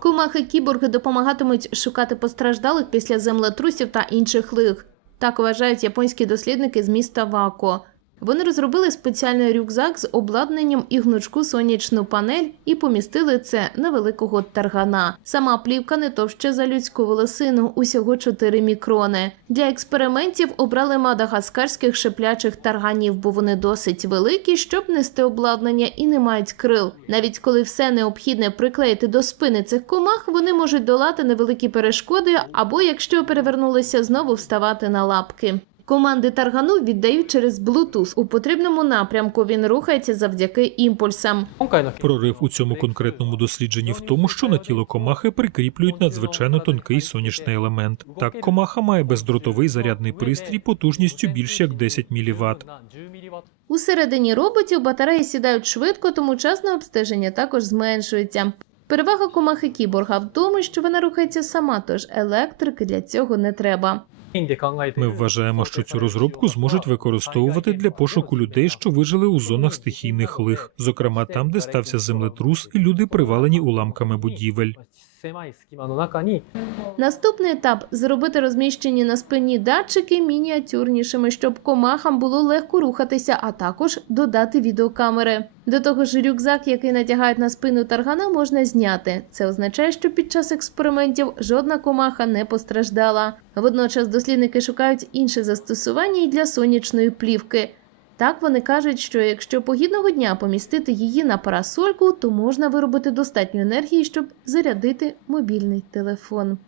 Комахи кіборги допомагатимуть шукати постраждалих після землетрусів та інших лих. Так вважають японські дослідники з міста Вако. Вони розробили спеціальний рюкзак з обладнанням і гнучку сонячну панель і помістили це на великого таргана. Сама плівка не товще за людську волосину, усього 4 мікрони. Для експериментів обрали мадагаскарських шиплячих тарганів, бо вони досить великі, щоб нести обладнання і не мають крил. Навіть коли все необхідне приклеїти до спини цих комах, вони можуть долати невеликі перешкоди, або якщо перевернулися, знову вставати на лапки. Команди таргану віддають через Bluetooth. У потрібному напрямку він рухається завдяки імпульсам. Прорив у цьому конкретному дослідженні в тому, що на тіло комахи прикріплюють надзвичайно тонкий сонячний елемент. Так, комаха має бездротовий зарядний пристрій потужністю більш як 10 мВт. У середині роботів батареї сідають швидко, тому час на обстеження також зменшується. Перевага комахи кіборга в тому, що вона рухається сама, тож електрики для цього не треба. Ми вважаємо, що цю розробку зможуть використовувати для пошуку людей, що вижили у зонах стихійних лих, зокрема там, де стався землетрус, і люди привалені уламками будівель. Наступний етап зробити розміщені на спині датчики мініатюрнішими, щоб комахам було легко рухатися, а також додати відеокамери. До того ж, рюкзак, який натягають на спину таргана, можна зняти. Це означає, що під час експериментів жодна комаха не постраждала. Водночас дослідники шукають інше застосування і для сонячної плівки. Так вони кажуть, що якщо погідного дня помістити її на парасольку, то можна виробити достатньо енергії, щоб зарядити мобільний телефон.